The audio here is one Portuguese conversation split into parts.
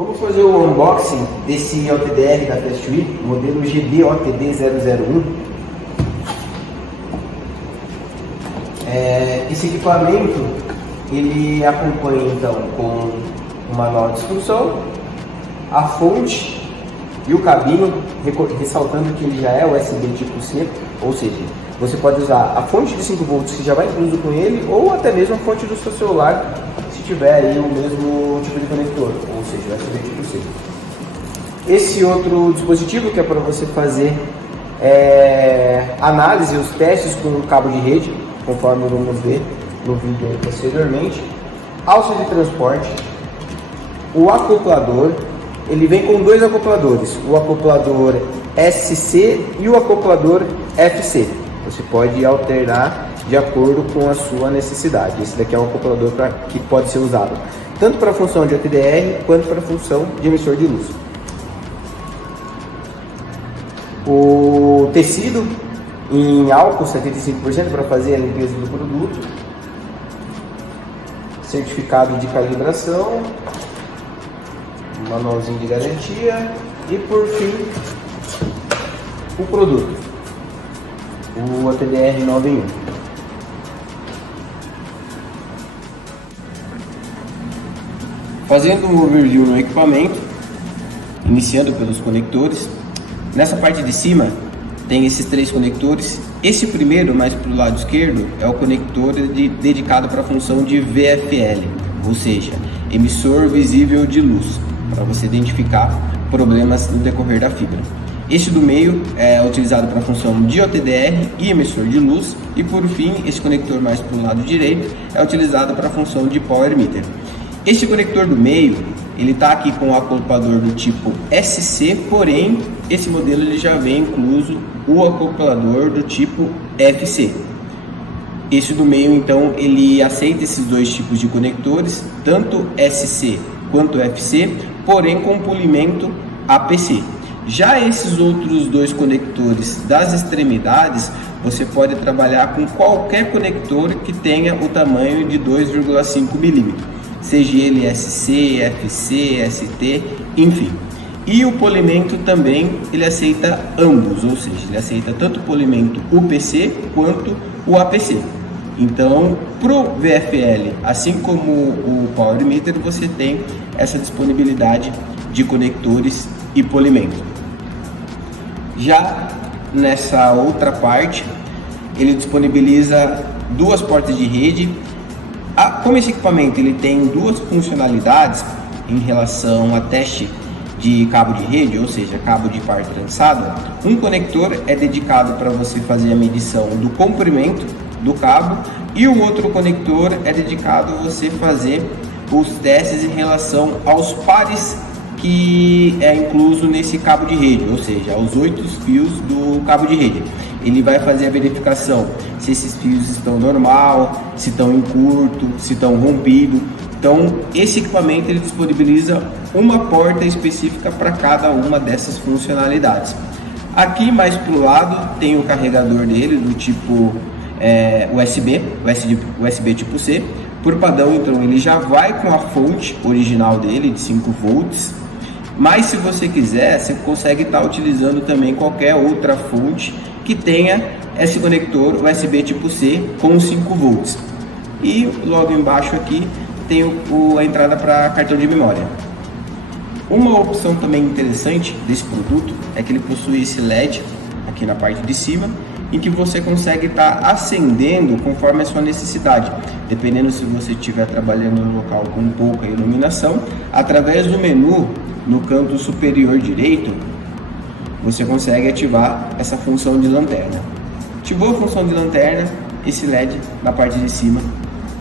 Vamos fazer o unboxing desse OTDR da Fastwheel, modelo GB-OTD001. Esse equipamento ele acompanha então com o manual de instrução, a fonte e o cabinho, ressaltando que ele já é USB tipo C, ou seja, você pode usar a fonte de 5 volts que já vai incluso com ele, ou até mesmo a fonte do seu celular, se tiver aí o mesmo tipo de conector, ou seja, USB tipo C. Esse outro dispositivo que é para você fazer análise e os testes com o cabo de rede, conforme vamos ver no vídeo aí posteriormente. Alça de transporte, o acoplador, ele vem com dois acopladores, o acoplador SC e o acoplador FC. Você pode alternar de acordo com a sua necessidade. Esse daqui é um acoplador que pode ser usado tanto para a função de OTDR quanto para a função de emissor de luz. O tecido em álcool 75% para fazer a limpeza do produto, certificado de calibração, manualzinho de garantia e por fim o produto, o OTDR 9 em 1. Fazendo um overview no equipamento, iniciando pelos conectores. Nessa parte de cima tem esses 3 conectores. Esse primeiro, mais para o lado esquerdo, é o conector dedicado para a função de VFL, ou seja, emissor visível de luz, para você identificar problemas no decorrer da fibra. Este do meio é utilizado para a função de OTDR e emissor de luz, e por fim, esse conector mais para o lado direito é utilizado para a função de Power Meter. Este conector do meio, ele está aqui com o acoplador do tipo SC, porém esse modelo ele já vem incluso o acoplador do tipo FC. Esse do meio então ele aceita esses dois tipos de conectores, tanto SC quanto FC, porém com polimento APC. Já esses outros dois conectores das extremidades, você pode trabalhar com qualquer conector que tenha o tamanho de 2,5 mm, seja ele SC, FC, ST, enfim. E o polimento também ele aceita ambos, ou seja, ele aceita tanto o polimento UPC quanto o APC. Então, para o VFL, assim como o Power Meter, você tem essa disponibilidade de conectores e polimento. Já nessa outra parte, ele disponibiliza 2 portas de rede. Como esse equipamento ele tem 2 funcionalidades em relação a teste de cabo de rede, ou seja, cabo de par trançado, um conector é dedicado para você fazer a medição do comprimento do cabo e o outro conector é dedicado a você fazer os testes em relação aos pares que é incluso nesse cabo de rede, ou seja, aos 8 fios do cabo de rede. Ele vai fazer a verificação se esses fios estão normal, se estão em curto, se estão rompidos. Então, esse equipamento ele disponibiliza uma porta específica para cada uma dessas funcionalidades. Aqui mais para o lado tem o carregador dele do tipo USB tipo C. Por padrão, então, ele já vai com a fonte original dele de 5 volts. Mas se você quiser, você consegue estar utilizando também qualquer outra fonte que tenha esse conector USB tipo C com 5 volts. E logo embaixo aqui tem a entrada para cartão de memória. Uma opção também interessante desse produto é que ele possui esse LED aqui na parte de cima, em que você consegue estar acendendo conforme a sua necessidade, dependendo se você estiver trabalhando no local com pouca iluminação. Através do menu no canto superior direito, você consegue ativar essa função de lanterna. Ativou a função de lanterna, esse LED na parte de cima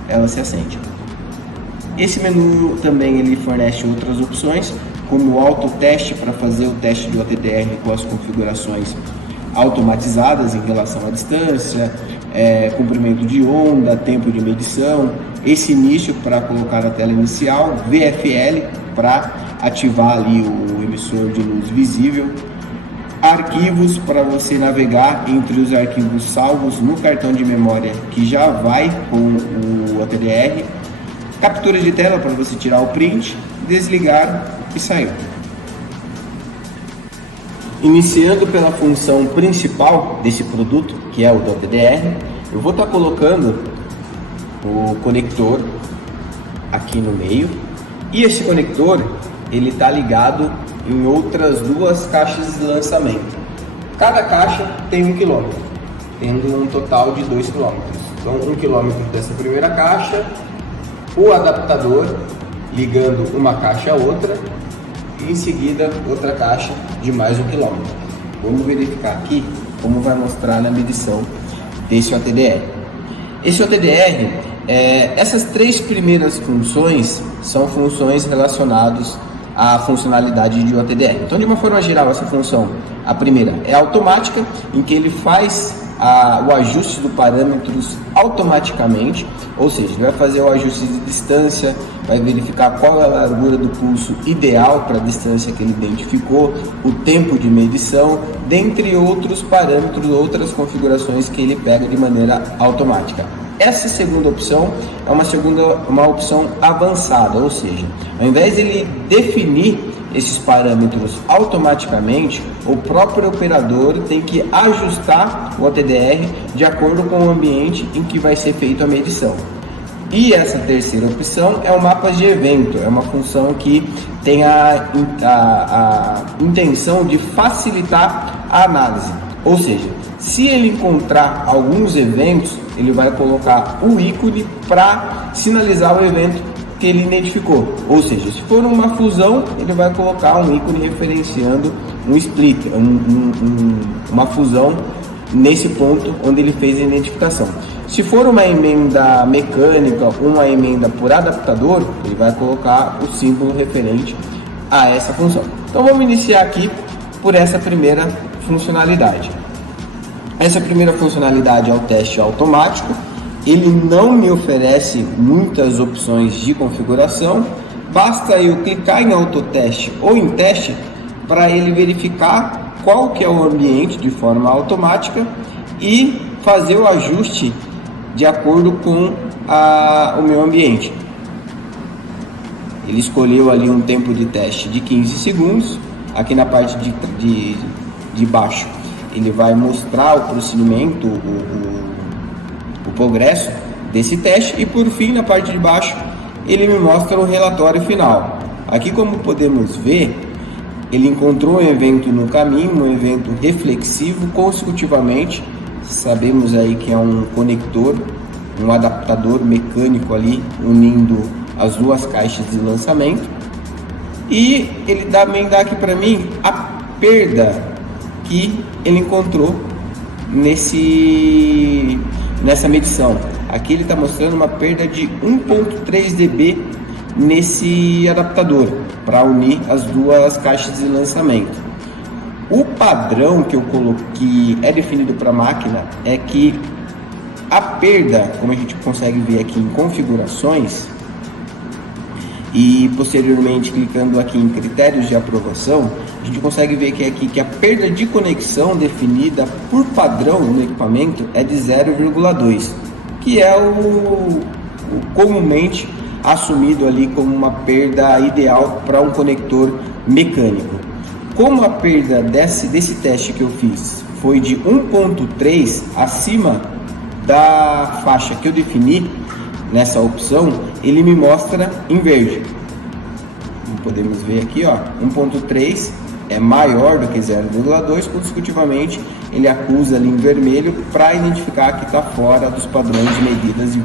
ela se acende. Esse menu também ele fornece outras opções, como o autoteste para fazer o teste do OTDR com as configurações automatizadas em relação à distância, comprimento de onda, tempo de medição, esse início para colocar a tela inicial, VFL para ativar ali o emissor de luz visível, arquivos para você navegar entre os arquivos salvos no cartão de memória que já vai com o OTDR, captura de tela para você tirar o print desligar e sair. Iniciando pela função principal desse produto, que é o do OTDR, eu vou estar colocando o conector aqui no meio, e esse conector ele está ligado em outras duas caixas de lançamento. Cada caixa tem 1 km, tendo um total de 2 km. Então 1 km dessa primeira caixa, o adaptador ligando uma caixa a outra, e em seguida outra caixa de mais 1 km. Vamos verificar aqui como vai mostrar na medição desse OTDR. Esse OTDR, essas três primeiras funções são funções relacionadas à funcionalidade de OTDR. Então, de uma forma geral, essa função, a primeira é automática, em que ele faz o ajuste dos parâmetros automaticamente, ou seja, ele vai fazer o ajuste de distância, vai verificar qual é a largura do pulso ideal para a distância que ele identificou, o tempo de medição, dentre outros parâmetros, outras configurações que ele pega de maneira automática. Essa segunda opção é uma opção avançada, ou seja, ao invés de ele definir esses parâmetros automaticamente, o próprio operador tem que ajustar o OTDR de acordo com o ambiente em que vai ser feita a medição. E essa terceira opção é o mapa de evento, é uma função que tem a intenção de facilitar a análise, ou seja, se ele encontrar alguns eventos, ele vai colocar o ícone para sinalizar o evento que ele identificou. Ou seja, se for uma fusão, ele vai colocar um ícone referenciando um split, uma fusão nesse ponto onde ele fez a identificação. Se for uma emenda mecânica, uma emenda por adaptador, ele vai colocar o símbolo referente a essa função. Então vamos iniciar aqui por essa primeira funcionalidade. Essa primeira funcionalidade é o teste automático. Ele não me oferece muitas opções de configuração, basta eu clicar em autoteste ou em teste para ele verificar qual que é o ambiente de forma automática e fazer o ajuste de acordo com o meu ambiente. Ele escolheu ali um tempo de teste de 15 segundos, aqui na parte de baixo ele vai mostrar o procedimento, o progresso desse teste, e por fim na parte de baixo ele me mostra o relatório final. Aqui, como podemos ver, ele encontrou um evento no caminho, um evento reflexivo consecutivamente. Sabemos aí que é um conector, um adaptador mecânico ali unindo as duas caixas de lançamento, e ele também dá aqui para mim a perda que ele encontrou nessa medição. Aqui ele está mostrando uma perda de 1.3 dB nesse adaptador para unir as duas caixas de lançamento. O padrão que eu coloquei é definido para a máquina é que a perda, como a gente consegue ver aqui em configurações e posteriormente clicando aqui em critérios de aprovação, a gente consegue ver que aqui que a perda de conexão definida por padrão no equipamento é de 0,2, que é o comumente assumido ali como uma perda ideal para um conector mecânico. Como a perda desse teste que eu fiz foi de 1.3 acima da faixa que eu defini nessa opção, ele me mostra em verde. Como podemos ver aqui, ó, 1.3 é maior do que 0,2, consecutivamente ele acusa ali em vermelho para identificar que está fora dos padrões de medidas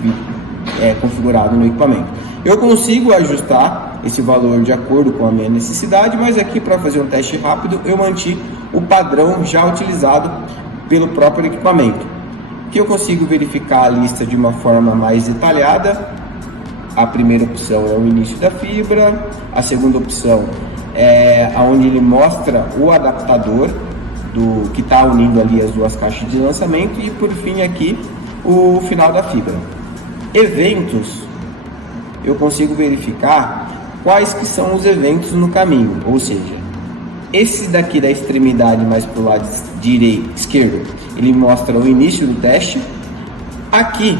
configurado no equipamento. Eu consigo ajustar esse valor de acordo com a minha necessidade, mas aqui para fazer um teste rápido eu mantive o padrão já utilizado pelo próprio equipamento. Aqui eu consigo verificar a lista de uma forma mais detalhada. A primeira opção é o início da fibra, a segunda opção é onde ele mostra o adaptador que está unindo ali as duas caixas de lançamento, e por fim aqui o final da fibra. Eventos, eu consigo verificar quais que são os eventos no caminho, ou seja, esse daqui da extremidade mais para o lado esquerdo, ele mostra o início do teste. Aqui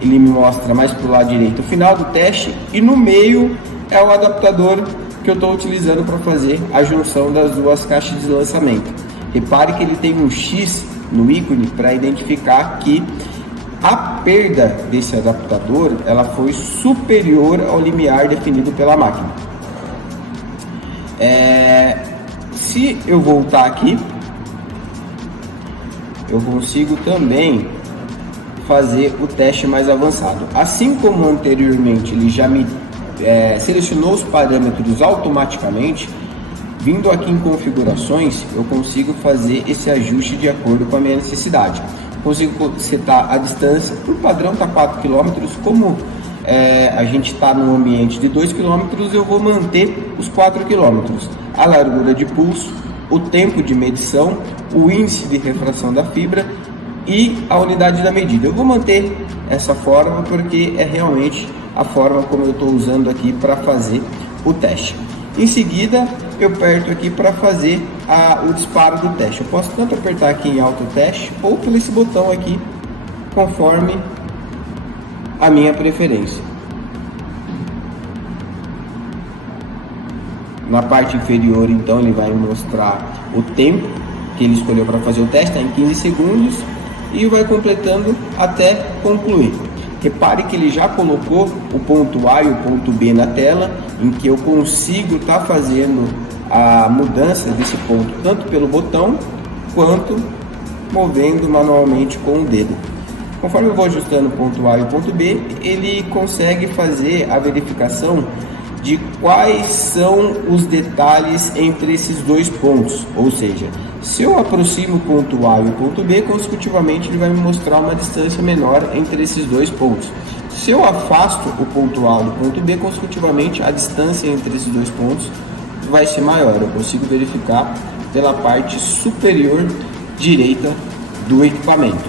ele me mostra mais para o lado direito o final do teste, e no meio é o adaptador que eu estou utilizando para fazer a junção das duas caixas de lançamento. Repare que ele tem um X no ícone para identificar que a perda desse adaptador ela foi superior ao limiar definido pela máquina. Se eu voltar aqui, eu consigo também fazer o teste mais avançado. Assim como anteriormente ele já me selecionou os parâmetros automaticamente, vindo aqui em configurações, eu consigo fazer esse ajuste de acordo com a minha necessidade. Consigo setar a distância, por padrão está 4 km, como a gente está no ambiente de 2 km, eu vou manter os 4 km. A largura de pulso, o tempo de medição, o índice de refração da fibra e a unidade da medida. Eu vou manter essa forma porque é realmente a forma como eu estou usando aqui para fazer o teste. Em seguida, eu aperto aqui para fazer o disparo do teste. Eu posso tanto apertar aqui em auto teste ou por esse botão aqui, conforme a minha preferência. Na parte inferior, então, ele vai mostrar o tempo que ele escolheu para fazer o teste, está em 15 segundos, e vai completando até concluir. Repare que ele já colocou o ponto A e o ponto B na tela, em que eu consigo estar fazendo a mudança desse ponto, tanto pelo botão, quanto movendo manualmente com o dedo. Conforme eu vou ajustando o ponto A e o ponto B, ele consegue fazer a verificação de quais são os detalhes entre esses dois pontos, ou seja, se eu aproximo o ponto A e o ponto B, consecutivamente ele vai me mostrar uma distância menor entre esses dois pontos. Se eu afasto o ponto A do ponto B, consecutivamente a distância entre esses dois pontos vai ser maior. Eu consigo verificar pela parte superior direita do equipamento.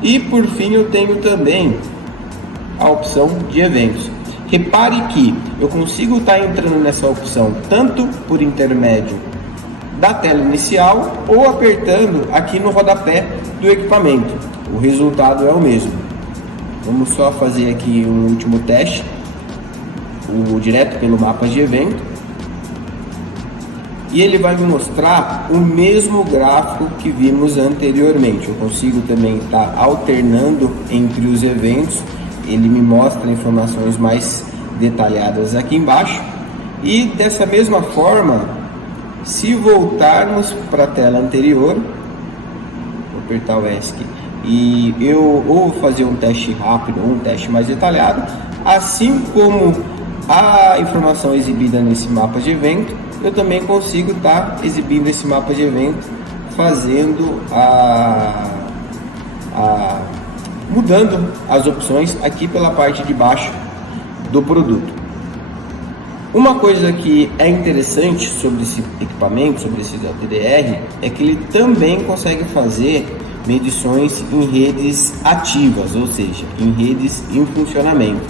E por fim eu tenho também a opção de eventos. Repare que eu consigo estar entrando nessa opção tanto por intermédio da tela inicial ou apertando aqui no rodapé do equipamento. O resultado é o mesmo. Vamos só fazer aqui um último teste, direto pelo mapa de evento. E ele vai me mostrar o mesmo gráfico que vimos anteriormente. Eu consigo também estar alternando entre os eventos. Ele me mostra informações mais detalhadas aqui embaixo. E dessa mesma forma, se voltarmos para a tela anterior, vou apertar o ESC e eu vou fazer um teste rápido ou um teste mais detalhado, assim como a informação exibida nesse mapa de evento, eu também consigo estar exibindo esse mapa de evento, fazendo mudando as opções aqui pela parte de baixo do produto. Uma coisa que é interessante sobre esse equipamento, sobre esse OTDR, é que ele também consegue fazer medições em redes ativas, ou seja, em redes em funcionamento.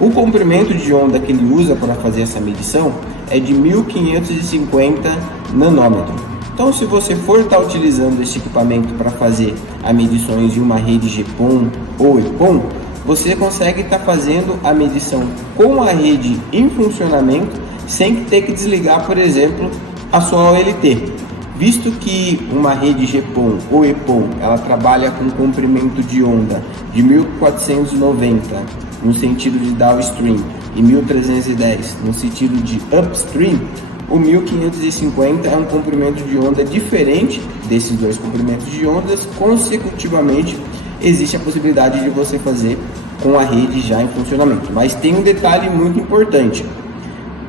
O comprimento de onda que ele usa para fazer essa medição é de 1550 nanômetros. Então, se você for estar utilizando esse equipamento para fazer as medições de uma rede GPON ou EPON, você consegue estar fazendo a medição com a rede em funcionamento sem ter que desligar, por exemplo, a sua OLT. Visto que uma rede GPON ou EPON ela trabalha com comprimento de onda de 1490 no sentido de downstream e 1310 no sentido de upstream, o 1550 é um comprimento de onda diferente desses dois comprimentos de ondas. Consecutivamente, existe a possibilidade de você fazer com a rede já em funcionamento. Mas tem um detalhe muito importante.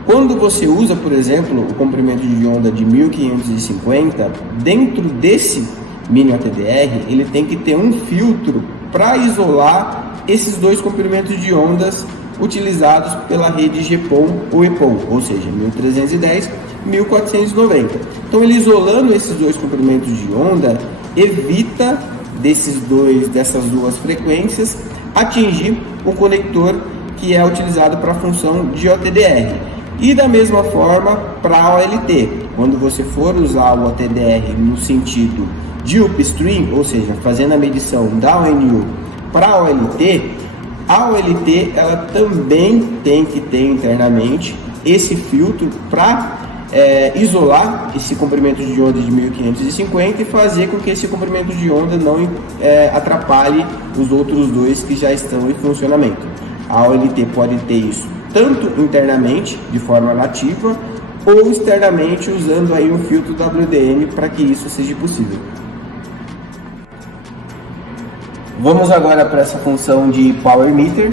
Quando você usa, por exemplo, o comprimento de onda de 1550, dentro desse mini OTDR, ele tem que ter um filtro para isolar esses dois comprimentos de ondas utilizados pela rede GPON ou EPON, ou seja, 1310 e 1490. Então, ele isolando esses dois comprimentos de onda, evita dessas duas frequências atingir o conector que é utilizado para a função de OTDR. E da mesma forma para a OLT, quando você for usar o OTDR no sentido de upstream, ou seja, fazendo a medição da ONU para a OLT ela também tem que ter internamente esse filtro para isolar esse comprimento de onda de 1550 e fazer com que esse comprimento de onda não atrapalhe os outros dois que já estão em funcionamento. A OLT pode ter isso tanto internamente, de forma nativa, ou externamente, usando aí um filtro WDM para que isso seja possível. Vamos agora para essa função de Power Meter.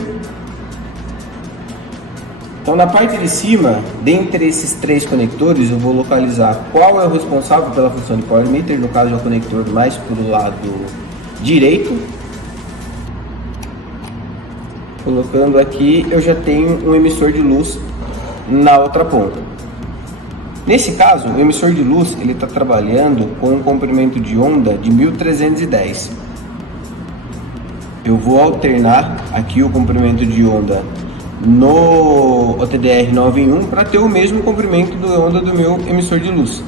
Então, na parte de cima, dentre esses três conectores, eu vou localizar qual é o responsável pela função de Power Meter. No caso, é o conector mais para o lado direito. Colocando aqui, eu já tenho um emissor de luz na outra ponta. Nesse caso, o emissor de luz ele está trabalhando com um comprimento de onda de 1310. Eu vou alternar aqui o comprimento de onda no OTDR 9 em 1 para ter o mesmo comprimento de onda do meu emissor de luz.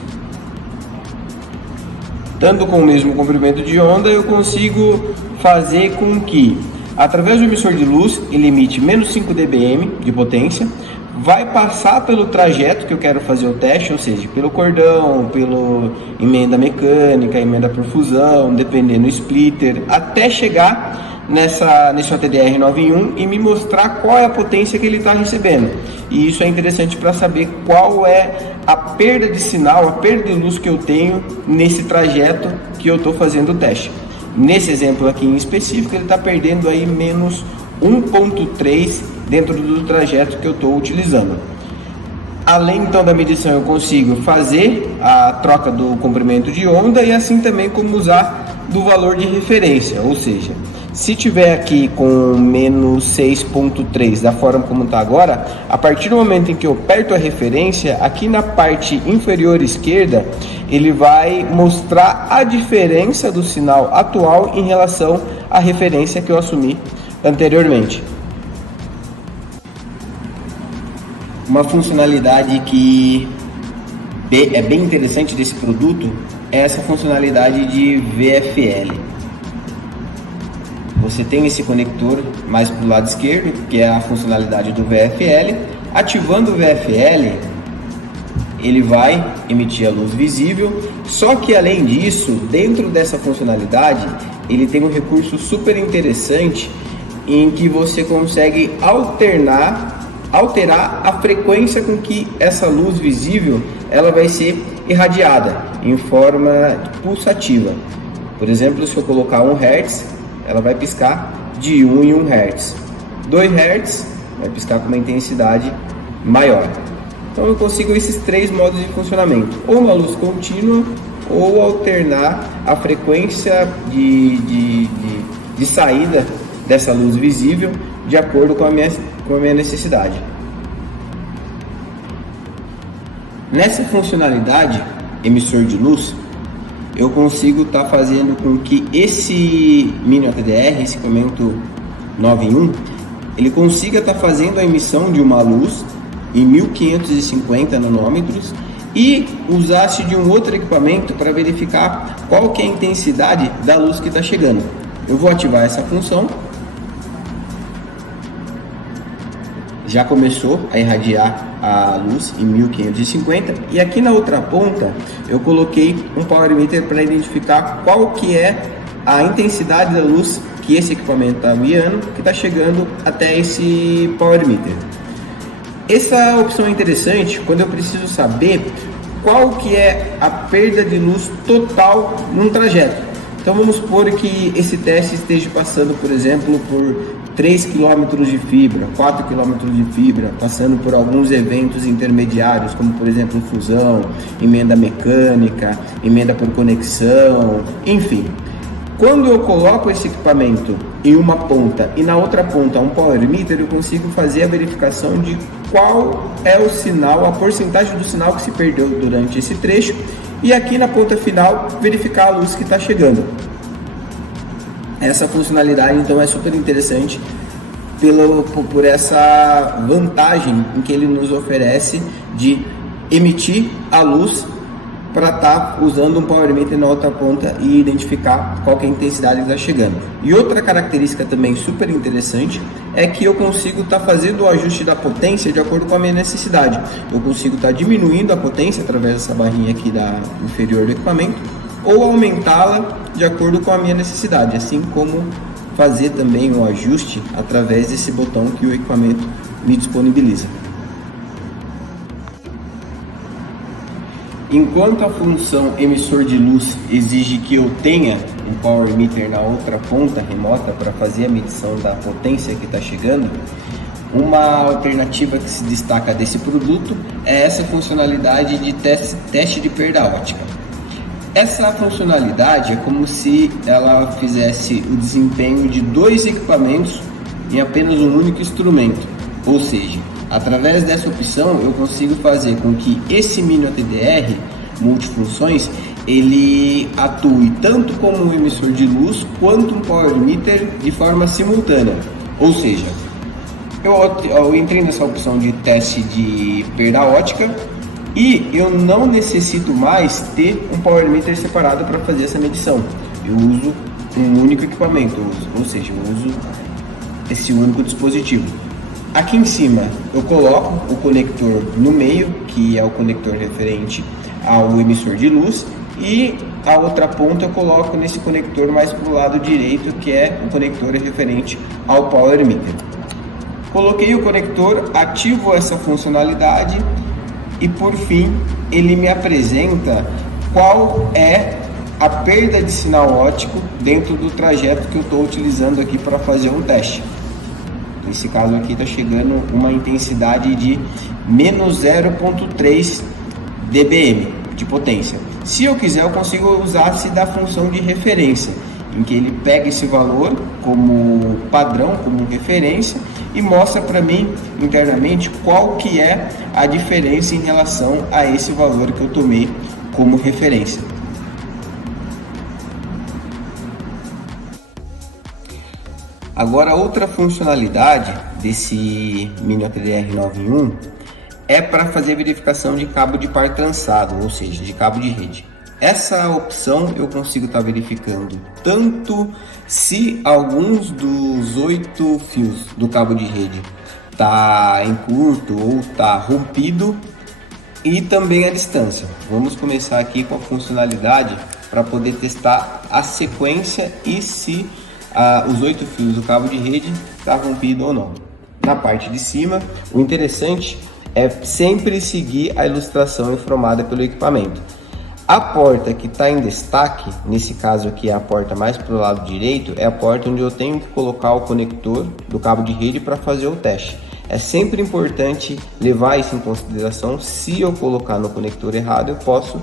Estando com o mesmo comprimento de onda, eu consigo fazer com que, através do emissor de luz, ele emite menos 5 dBm de potência, vai passar pelo trajeto que eu quero fazer o teste, ou seja, pelo cordão, pela emenda mecânica, emenda por fusão, dependendo do splitter, até chegar nesse OTDR 9 em 1 e me mostrar qual é a potência que ele está recebendo. E isso é interessante para saber qual é a perda de sinal, a perda de luz que eu tenho nesse trajeto que eu estou fazendo o teste. Nesse exemplo aqui em específico, ele está perdendo aí menos 1.3 dentro do trajeto que eu estou utilizando. Além então da medição, eu consigo fazer a troca do comprimento de onda e assim também como usar do valor de referência, ou seja, se tiver aqui com menos 6.3 da forma como está agora, a partir do momento em que eu aperto a referência, aqui na parte inferior esquerda, ele vai mostrar a diferença do sinal atual em relação à referência que eu assumi anteriormente. Uma funcionalidade que é bem interessante desse produto é essa funcionalidade de VFL. Você tem esse conector mais para o lado esquerdo, que é a funcionalidade do VFL. Ativando o VFL, ele vai emitir a luz visível, só que além disso, dentro dessa funcionalidade, ele tem um recurso super interessante em que você consegue alterar a frequência com que essa luz visível ela vai ser irradiada em forma pulsativa. Por exemplo, se eu colocar 1 Hz, ela vai piscar de 1 em 1 Hz. 2 Hz vai piscar com uma intensidade maior. Então eu consigo esses três modos de funcionamento, ou uma luz contínua, ou alternar a frequência de saída dessa luz visível de acordo com a minha necessidade. Nessa funcionalidade, emissor de luz, eu consigo estar fazendo com que esse mini OTDR, esse equipamento 9 em 1, ele consiga estar fazendo a emissão de uma luz em 1550 nanômetros e usar-se de um outro equipamento para verificar qual que é a intensidade da luz que está chegando. Eu vou ativar essa função. Já começou a irradiar a luz em 1550 e aqui na outra ponta eu coloquei um power meter para identificar qual que é a intensidade da luz que esse equipamento está enviando, que está chegando até esse power meter. Essa opção é interessante quando eu preciso saber qual que é a perda de luz total num trajeto. Então vamos supor que esse teste esteja passando, por exemplo, por 3 km de fibra, 4 km de fibra, passando por alguns eventos intermediários, como por exemplo fusão, emenda mecânica, emenda por conexão, enfim. Quando eu coloco esse equipamento em uma ponta e na outra ponta um power meter, eu consigo fazer a verificação de qual é o sinal, a porcentagem do sinal que se perdeu durante esse trecho e aqui na ponta final verificar a luz que está chegando. Essa funcionalidade então é super interessante por essa vantagem em que ele nos oferece de emitir a luz para estar usando um power meter na outra ponta e identificar qual que é a intensidade que está chegando. E outra característica também super interessante é que eu consigo estar fazendo o ajuste da potência de acordo com a minha necessidade. Eu consigo estar diminuindo a potência através dessa barrinha aqui da inferior do equipamento ou aumentá-la de acordo com a minha necessidade, assim como fazer também o ajuste através desse botão que o equipamento me disponibiliza. Enquanto a função emissor de luz exige que eu tenha um power meter na outra ponta remota para fazer a medição da potência que está chegando, uma alternativa que se destaca desse produto é essa funcionalidade de teste de perda ótica. Essa funcionalidade é como se ela fizesse o desempenho de dois equipamentos em apenas um único instrumento, ou seja, através dessa opção eu consigo fazer com que esse mini OTDR multifunções ele atue tanto como um emissor de luz quanto um power meter de forma simultânea. Ou seja, eu entrei nessa opção de teste de perda ótica e eu não necessito mais ter um power meter separado para fazer essa medição. Eu uso um único equipamento, ou seja, eu uso esse único dispositivo. Aqui em cima eu coloco o conector no meio, que é o conector referente ao emissor de luz, e a outra ponta eu coloco nesse conector mais para o lado direito, que é o conector referente ao power meter. Coloquei o conector, ativo essa funcionalidade e por fim ele me apresenta qual é a perda de sinal óptico dentro do trajeto que eu estou utilizando aqui para fazer um teste. Nesse caso aqui está chegando uma intensidade de menos 0,3 dBm de potência. Se eu quiser, eu consigo usar-se da função de referência, em que ele pega esse valor como padrão, como referência, e mostra para mim internamente qual que é a diferença em relação a esse valor que eu tomei como referência. Agora, outra funcionalidade desse Mini OTDR 9 em 1 é para fazer verificação de cabo de par trançado, ou seja, de cabo de rede. Essa opção eu consigo estar verificando tanto se alguns dos 8 fios do cabo de rede está em curto ou está rompido, e também a distância. Vamos começar aqui com a funcionalidade para poder testar a sequência e se os 8 fios do cabo de rede está rompido ou não. Na parte de cima, o interessante é sempre seguir a ilustração informada pelo equipamento. A porta que está em destaque, nesse caso aqui é a porta mais para o lado direito, é a porta onde eu tenho que colocar o conector do cabo de rede para fazer o teste. É sempre importante levar isso em consideração. Se eu colocar no conector errado, eu posso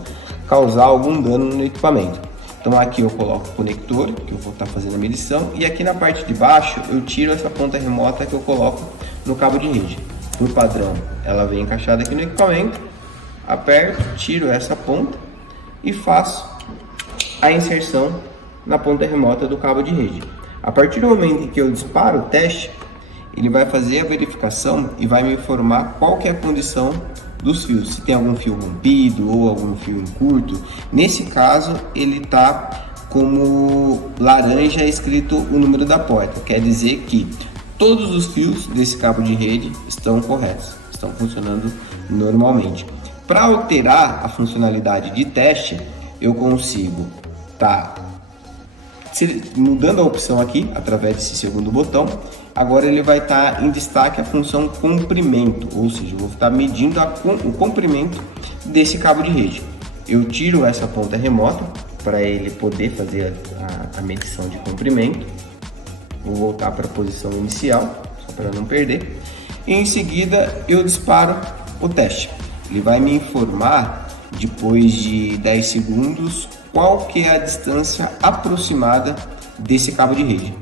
causar algum dano no equipamento. Então aqui eu coloco o conector, que eu vou estar fazendo a medição, e aqui na parte de baixo eu tiro essa ponta remota que eu coloco no cabo de rede. Por padrão, ela vem encaixada aqui no equipamento, aperto, tiro essa ponta e faço a inserção na ponta remota do cabo de rede. A partir do momento em que eu disparo o teste, ele vai fazer a verificação e vai me informar qual que é a condição dos fios, se tem algum fio rompido ou algum fio em curto. Nesse caso ele está como laranja escrito o número da porta, quer dizer que todos os fios desse cabo de rede estão corretos, estão funcionando normalmente. Para alterar a funcionalidade de teste, eu consigo estar mudando a opção aqui através desse segundo botão. Agora ele vai estar em destaque a função comprimento, ou seja, eu vou estar medindo o comprimento desse cabo de rede. Eu tiro essa ponta remota para ele poder fazer a medição de comprimento. Vou voltar para a posição inicial, só para não perder. E em seguida eu disparo o teste. Ele vai me informar, depois de 10 segundos, qual que é a distância aproximada desse cabo de rede.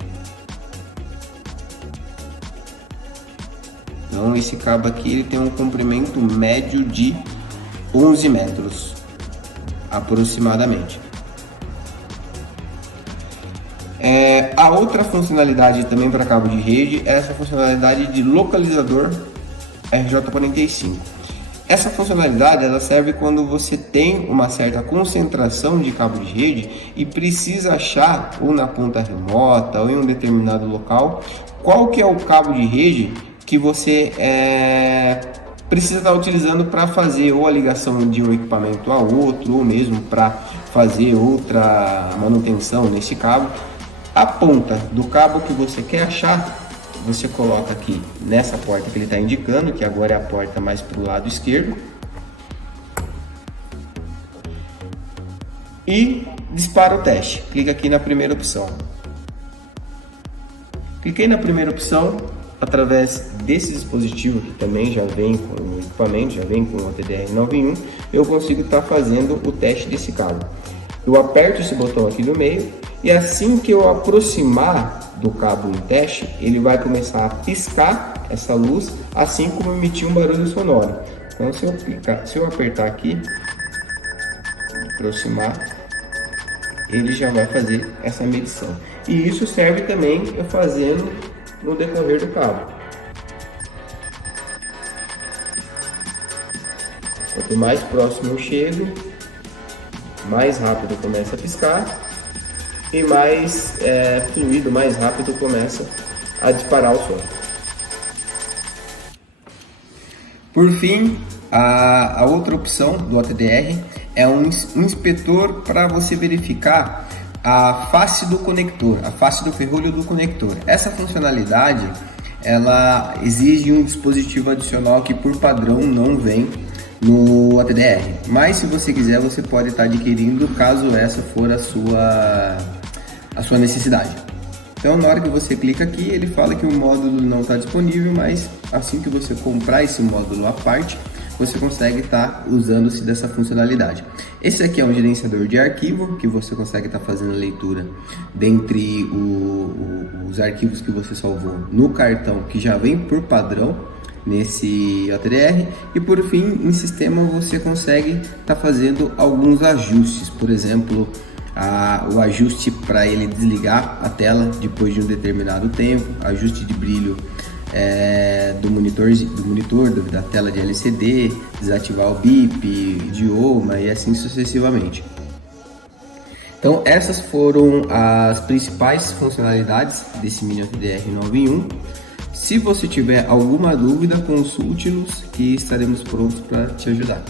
Então esse cabo aqui ele tem um comprimento médio de 11 metros aproximadamente. A outra funcionalidade também para cabo de rede é essa funcionalidade de localizador RJ45. Essa funcionalidade ela serve quando você tem uma certa concentração de cabo de rede e precisa achar, ou na ponta remota ou em um determinado local, qual que é o cabo de rede que você precisa estar utilizando para fazer ou a ligação de um equipamento a outro, ou mesmo para fazer outra manutenção nesse cabo. A ponta do cabo que você quer achar, você coloca aqui nessa porta que ele está indicando, que agora é a porta mais para o lado esquerdo, e dispara o teste. Clica aqui na primeira opção. Cliquei na primeira opção, através desse dispositivo que também já vem com o equipamento, já vem com o TDR91, eu consigo estar fazendo o teste desse cabo. Eu aperto esse botão aqui no meio e assim que eu aproximar do cabo em teste, ele vai começar a piscar essa luz, assim como emitir um barulho sonoro. Então se eu apertar aqui, aproximar, ele já vai fazer essa medição. E isso serve também eu fazendo no decorrer do cabo. Quanto mais próximo eu chego, mais rápido começa a piscar e mais fluido, mais rápido começa a disparar o som. Por fim, a outra opção do OTDR é um inspetor para você verificar a face do conector, a face do ferrolho do conector. Essa funcionalidade ela exige um dispositivo adicional que por padrão não vem no OTDR, mas se você quiser você pode estar adquirindo caso essa for a sua necessidade. Então na hora que você clica aqui ele fala que o módulo não está disponível, mas assim que você comprar esse módulo à parte você consegue estar usando-se dessa funcionalidade. Esse aqui é um gerenciador de arquivo que você consegue estar fazendo a leitura dentre os arquivos que você salvou no cartão que já vem por padrão nesse OTDR, e por fim em sistema você consegue estar fazendo alguns ajustes, por exemplo o ajuste para ele desligar a tela depois de um determinado tempo, ajuste de brilho do monitor da tela de LCD, desativar o bip, idioma e assim sucessivamente. Então essas foram as principais funcionalidades desse Mini OTDR 9 em 1. Se você tiver alguma dúvida, consulte-nos que estaremos prontos para te ajudar.